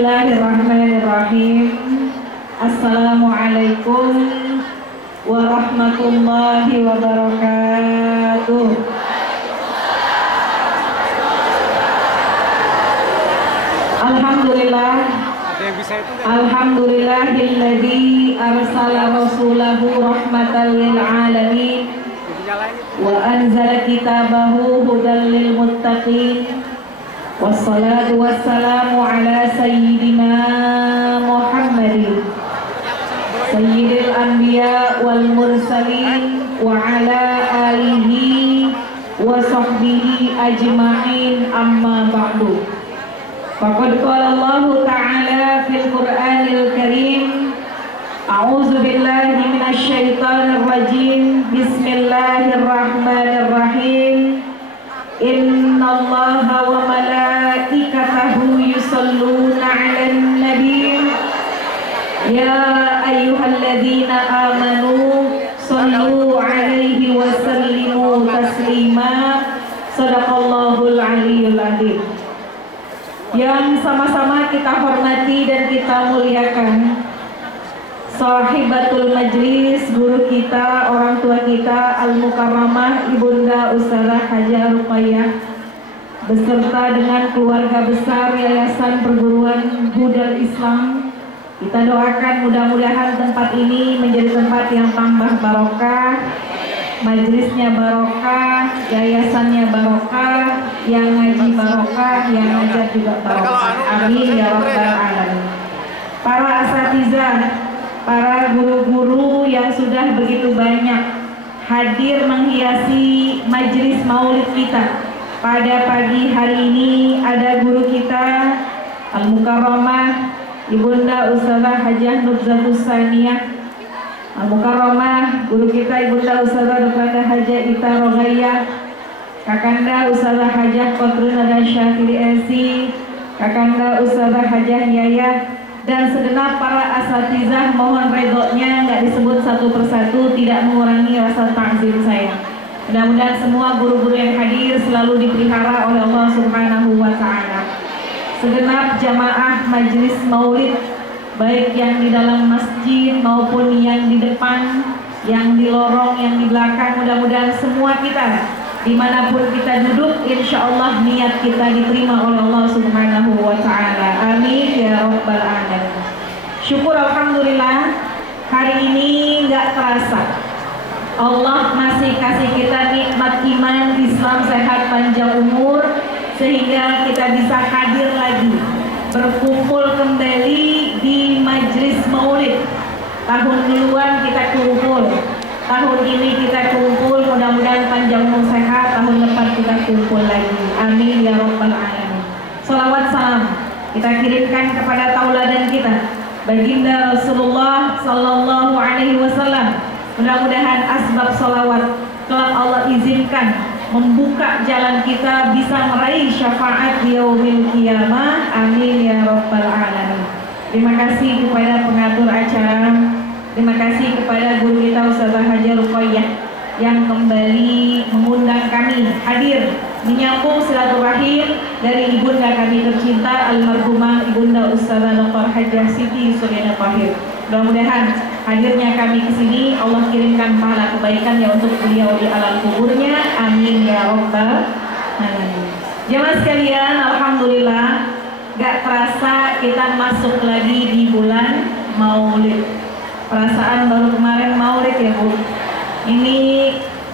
Bismillahirrahmanirrahim. Assalamualaikum warahmatullahi wabarakatuh. Alhamdulillah. Alhamdulillahilladzi arsala rasulahu rahmatan lil alamin wa anzala kitabahu hudan lil muttaqin. Wassalatu wassalamu ala sayyidina Muhammadin sayyidil anbiya wal mursalin wa ala alihi wa sahbihi ajma'in, amma ba'du. Faqad qala Allah ta'ala fil Qur'anil Karim, a'udzu billahi minasy syaithanir rajim. Bismillahirrahmanirrahim. Innallaha wa malaikatahu yusholluna 'alan nabiy ya ayyuhalladzina amanu shallu 'alaihi wa sallimu taslima. Shadaqallahul aliyyul adzim. Yang sama-sama kita hormati dan kita muliakan Sahibatul Majlis, guru kita, orang tua kita, Al-Mukarramah Ibunda Ustazah Hajah Ruqayyah, beserta dengan keluarga besar Yayasan Perguruan Hudal Islam. Kita doakan mudah-mudahan tempat ini menjadi tempat yang tambah barokah, majlisnya barokah, yayasannya barokah, yang ngaji barokah, yang ngajar juga barokah. Amin ya rabbal alamin. Para asatizah, para guru-guru yang sudah begitu banyak hadir menghiasi majelis maulid kita pada pagi hari ini, ada guru kita Al-Mukarramah Ibunda Ustazah Hajah Nubzatus Saniyah, Al-Mukarramah guru kita Ibunda Ustazah Dr. Hajah Ita Rogayyah, Kakanda Ustazah Hajah Qatrun dan Syafiri Esi, Kakanda Ustazah Hajah Yayah, dan segenap para asatizah. Mohon redoknya nggak disebut satu persatu, tidak mengurangi rasa takzim saya. Mudah-mudahan semua guru-guru yang hadir selalu dipelihara oleh Allah Subhanahu wa Ta'ala. Segenap jamaah majelis maulid, baik yang di dalam masjid maupun yang di depan, yang di lorong, yang di belakang, mudah-mudahan semua kita dimanapun kita duduk, insya Allah niat kita diterima oleh Allah Subhanahu wa Ta'ala. Amin ya rabbal alamin. Syukur alhamdulillah, hari ini nggak terasa Allah masih kasih kita nikmat iman, Islam, sehat, panjang umur, sehingga kita bisa hadir lagi, berkumpul kembali di majlis maulid. Tahun duluan kita kumpul, tahun ini kita kumpul, mudah-mudahan panjang umur sehat, tahun depan kita kumpul lagi. Amin ya rabbal alamin. Salawat salam kita kirimkan kepada tauladan kita, baginda Rasulullah sallallahu alaihi wasallam. Mudah-mudahan asbab salawat kelak Allah izinkan membuka jalan kita bisa meraih syafaat di yaumil qiyamah. Amin ya rabbal alamin. Terima kasih kepada pengatur acara. Terima kasih kepada guru kita Ustazah Hajah Ruqayyah yang kembali mengundang kami hadir menyambung silaturahim dari ibunda kami tercinta almarhumah Ibunda Ustazah Dr. Hajah Siti Suryana Tahir. Mudah-mudahan hadirnya kami ke sini Allah kirimkan pahala kebaikan ya untuk beliau di alam kuburnya. Amin ya rabbal alamin. Jemaah sekalian, alhamdulillah gak terasa kita masuk lagi di bulan Maulid. Perasaan baru kemarin Maulid ya Bu. Ini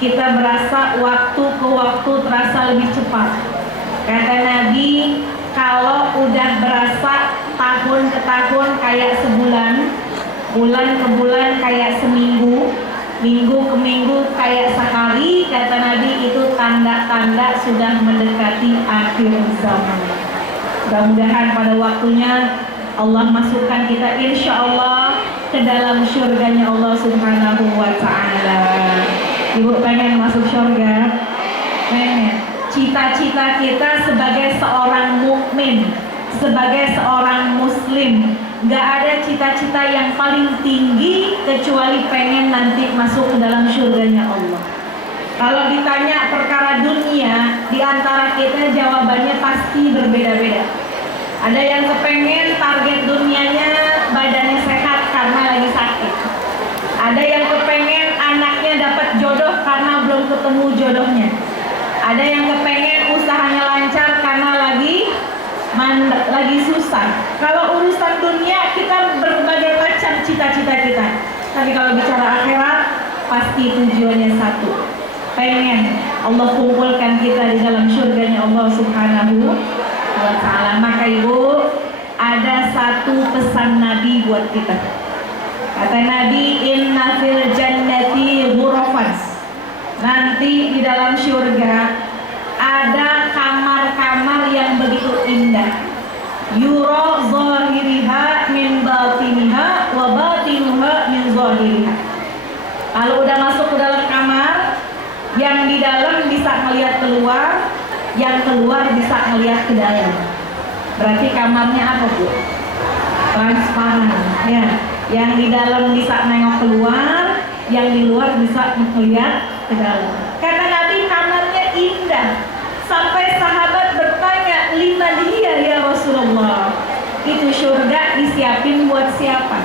kita berasa waktu ke waktu terasa lebih cepat. Kata Nabi, kalau udah berasa tahun ke tahun kayak sebulan, bulan ke bulan kayak seminggu, minggu ke minggu kayak sekali, kata Nabi itu tanda-tanda sudah mendekati akhir zaman. Mudah-mudahan pada waktunya Allah masukkan kita insya Allah ke dalam syurganya Allah Subhanahu wa Ta'ala. Ibu pengen masuk syurga? Pengen. Cita-cita kita sebagai seorang mukmin, sebagai seorang muslim, gak ada cita-cita yang paling tinggi kecuali pengen nanti masuk ke dalam syurganya Allah. Kalau ditanya perkara dunia, di antara kita jawabannya pasti berbeda-beda. Ada yang kepengen target dunianya badannya sehat karena lagi sakit. Ada yang kepengen anaknya dapat jodoh karena belum ketemu jodohnya. Ada yang kepengen usahanya lancar karena lagi susah. Kalau urusan dunia kita berbagai macam cita-cita kita. Tapi kalau bicara akhirat pasti tujuannya satu. Pengen Allah kumpulkan kita di dalam surganya Allah Subhanahu wa ta'ala. Maka Ibu, ada satu pesan Nabi buat kita. Kata Nabi, inna fil jannati ghurafan. Nanti di dalam surga ada kamar-kamar yang begitu indah. Yura zahiriha min batiniha wa batinuha min zahiriha. Kalau udah masuk ke dalam kamar, yang di dalam bisa melihat keluar, yang keluar bisa melihat ke dalam. Berarti kamarnya apa, Bu? Transparan, ya. Yang di dalam bisa nengok keluar, yang di luar bisa melihat ke dalam. Kata Nabi, kamarnya indah. Sampai sahabat bertanya, liman hiya ya Rasulullah? Itu surga disiapin buat siapa?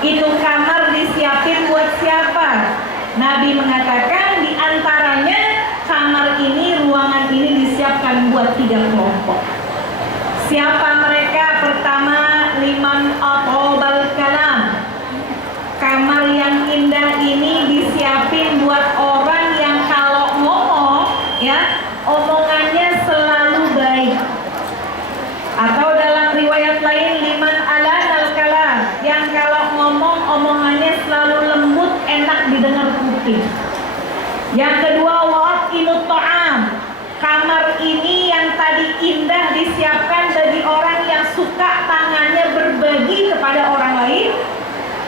Itu kamar disiapin buat siapa? Nabi mengatakan di antaranya kamar ini, ruangan ini disiapkan buat 3 kelompok. Siapa mereka? Pertama, liman atobal kalam. Kamar yang indah ini disiapin buat orang yang kalau ngomong, ya, omongannya selalu baik. Atau dalam riwayat lain, liman alanal kalam, yang kalau ngomong omongannya selalu lembut, enak didengar kuping. Yang kedua, wa'inut ta'am. Kamar ini yang tadi indah disiapkan bagi orang yang suka tangannya berbagi kepada orang lain.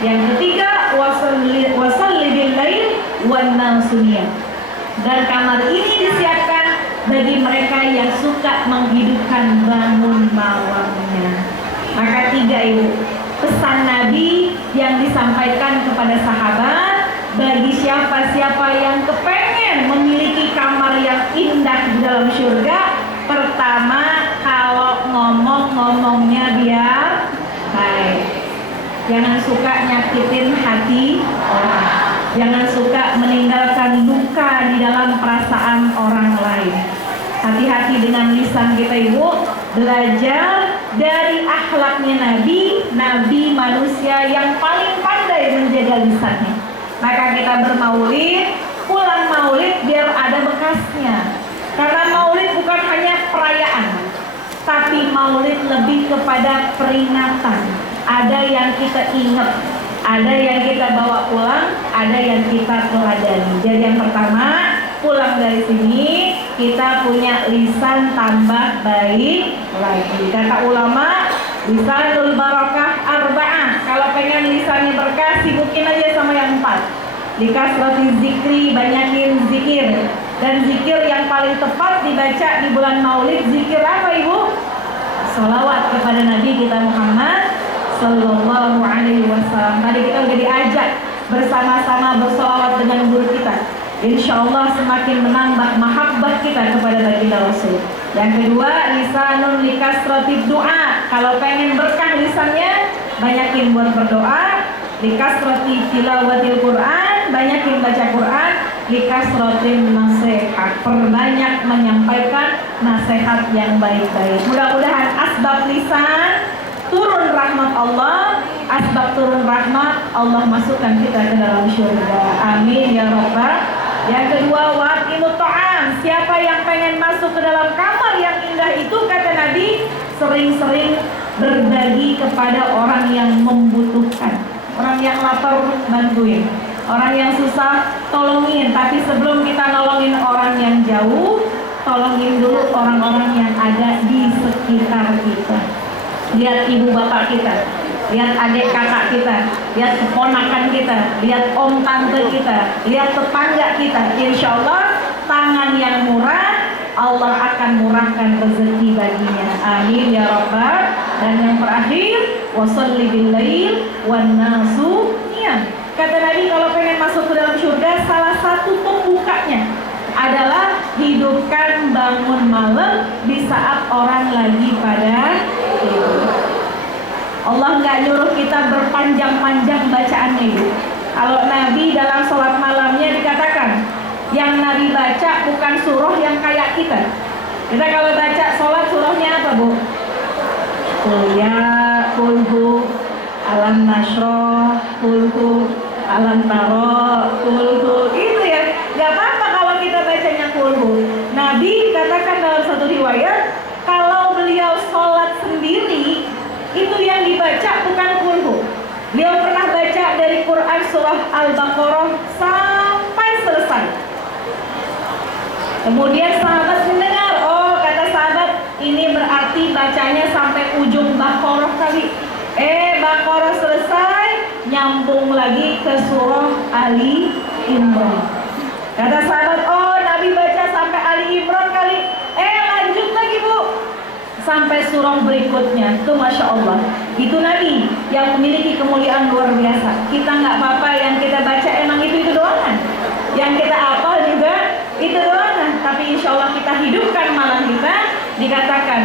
Yang ketiga, wasalli bil lail wan nasuniyah. Dan kamar ini disiapkan bagi mereka yang suka menghidupkan bangun malamnya. Maka 3 Ibu, pesan Nabi yang disampaikan kepada sahabat bagi siapa-siapa yang kepengen memiliki kamar yang indah di dalam surga. Pertama, kalau ngomongnya biar baik. Jangan suka nyakitin hati orang. Jangan suka meninggalkan luka di dalam perasaan orang lain. Hati-hati dengan lisan kita, Ibu. Belajar dari akhlaknya Nabi manusia yang paling pandai menjaga lisannya. Maka kita bermaulid, pulang maulid biar ada bekasnya. Karena maulid bukan hanya perayaan, tapi maulid lebih kepada peringatan. Ada yang kita ingat, ada yang kita bawa pulang, ada yang kita teladani. Jadi yang pertama, pulang dari sini kita punya lisan tambah baik lagi. Kata ulama, lisanul barakah arba'ah. Kalau pengen lisannya berkah, sibukin aja sama yang 4. Dikasrati zikri, banyakin zikir. Dan zikir yang paling tepat dibaca di bulan maulid, zikir apa Ibu? Salawat kepada Nabi kita Muhammad Sallallahu Alaihi Wasallam. Tadi kita udah diajak bersama-sama bersalawat dengan guru kita. Insya Allah semakin menambah mahabbah kita kepada baginda Rasul. Yang kedua, lisanun likasratid doa. Kalau pengen berkah lisannya, banyakin buat berdoa. Likasrati tilawatil Quran, banyakin baca Quran. Likasratin nasihat, perbanyak menyampaikan nasihat yang baik-baik. Mudah-mudahan asbab lisan turun rahmat Allah, asbab turun rahmat Allah masukkan kita ke dalam surga. Amin ya rabbal. Yang kedua, wa'imut ta'am. Siapa yang pengen masuk ke dalam kamar yang indah itu, kata Nabi, sering-sering berbagi kepada orang yang membutuhkan. Orang yang lapar, bantuin. Orang yang susah, tolongin. Tapi sebelum kita nolongin orang yang jauh, tolongin dulu orang-orang yang ada di sekitar kita. Lihat ibu bapak kita, lihat adik kakak kita, lihat keponakan kita, lihat om tante kita, lihat tetangga kita. Insya Allah tangan yang murah, Allah akan murahkan rezeki baginya. Amin ya rabbal. Dan yang terakhir, wasalli bil lail wan nasu niyam. Kata Nabi, kalau pengen masuk ke dalam surga, salah satu pembukanya adalah hidupkan bangun malam di saat orang lagi pada Allah nggak nyuruh kita berpanjang-panjang bacaannya Ibu. Kalau Nabi dalam sholat malamnya dikatakan, yang Nabi baca bukan surah yang kayak kita. Kita kalau baca sholat surahnya apa Bu? Ya, kulhu, alam nasroh, kulhu, alam taro, kulhu, itu ya. Gak apa-apa kalau kita bacanya kulhu. Nabi katakan dalam satu riwayat, kalau beliau sholat sendiri, itu yang dibaca bukan kulhu. Beliau pernah baca dari Quran surah Al-Baqarah sampai selesai. Kemudian sahabat mendengar, oh kata sahabat, ini berarti bacanya sampai ujung Baqarah kali. Baqarah selesai, nyambung lagi ke surah Ali Imran. Kata sahabat, oh Nabi baca sampai Ali Imran kali. Lanjut lagi Bu, sampai surah berikutnya. Tuh Masya Allah, itu Nabi yang memiliki kemuliaan luar biasa. Kita nggak apa-apa, yang kita baca emang itu doang kan. Yang kita hafal juga itu doang kan. Tapi insya Allah kita hidupkan malam kita. Dikatakan,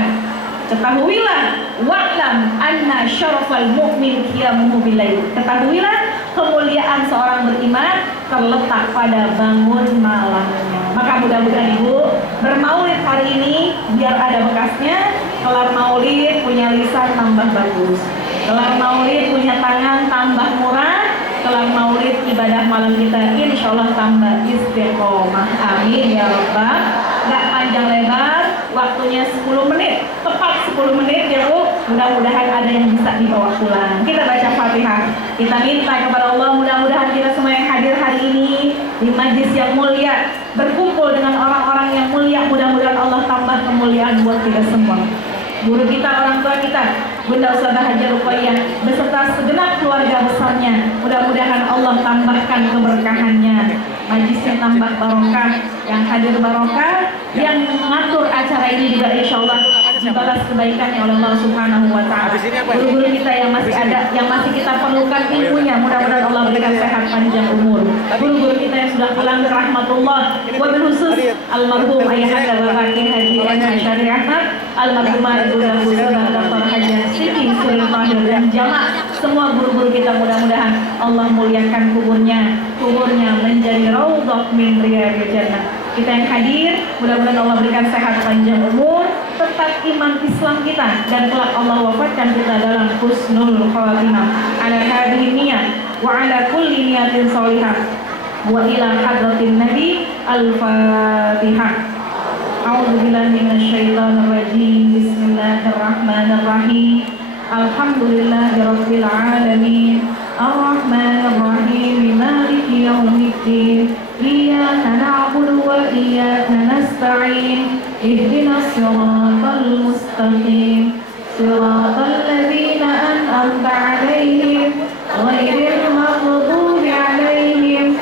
ketahuilah wa'lam anna syarafal mu'min qiyamuhu bilail. Ketahuilah kemuliaan seorang beriman terletak pada bangun malamnya. Maka mudah-mudahan Ibu bermaulid hari ini biar ada bekasnya. Kelar maulid punya lisan tambah bagus, kelar maulid punya tangan tambah murah, kelar maulid ibadah malam kita insya Allah tambah istiqomah. Amin ya Rabbal. Gak panjang lebar, waktunya 10 menit, tepat 10 menit ya Bu. Mudah-mudahan ada yang bisa dibawa pulang. Kita baca Fatihah, kita minta kepada Allah mudah-mudahan kita semua yang hadir hari ini di majlis yang mulia, berkumpul dengan orang-orang yang mulia, mudah-mudahan Allah tambah kemuliaan buat kita semua. Guru kita, orang tua kita, Bunda Ustazah Haja Ruqayyah beserta segenap keluarga besarnya, mudah-mudahan Allah tambahkan keberkahannya, majlisnya tambah barokah, yang hadir barokah, yang mengatur acara ini juga insya Allah dibalas kebaikannya oleh Allah Subhanahu wa Ta'ala. Guru-guru kita yang masih ada, yang masih kita perlukan ilmunya, mudah-mudahan Allah berikan sehat panjang umur. Guru-guru kita yang sudah pulang ke rahmatullah, wabil khusus almarhum Ayahanda Bapak Kiai Haji Asyari Ahmad, almarhumah Ibu Dr. Haji Siti Suril Fahil dan jamaah semua guru-guru kita, mudah-mudahan Allah muliakan kuburnya menjadi raudhah min riyadil jannah. Kita yang hadir, mudah-mudahan Allah berikan sehat panjang umur, tetap iman Islam kita, dan kelak Allah wafatkan kita dalam husnul khatimah. Ala hadhihi niyat wa ala kulli niyatin sholihah wa ila hadratin Nabi al-Fatihah. A'udzu billahi minasyaitonir rajim. Bismillahirrahmanirrahim. Alhamdulillahirabbil alamin. Ar-Rahmanir Rahim. Maliki yaumiddin. Iyyaka na'budu wa iyyaka nasta'in. Ihdinas siratal mustaqim. Siratal ladzina an'amta 'alaihim ghairil maghdubi 'alaihim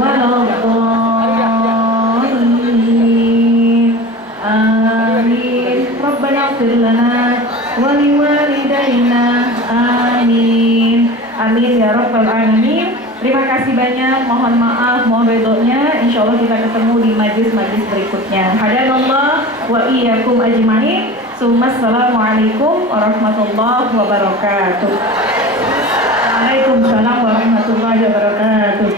waladdallin. Amin. Rabbana ighfir lana wa liwalidayna. Amin. Amin ya Rabbal alamin. Terima kasih banyak, mohon maaf, mohon ridhonya. Insya Allah kita ketemu di majlis-majlis berikutnya. Hadanallah wa iyyakum ajmain. Assalamualaikum warahmatullahi wabarakatuh. Waalaikumsalam warahmatullahi wabarakatuh.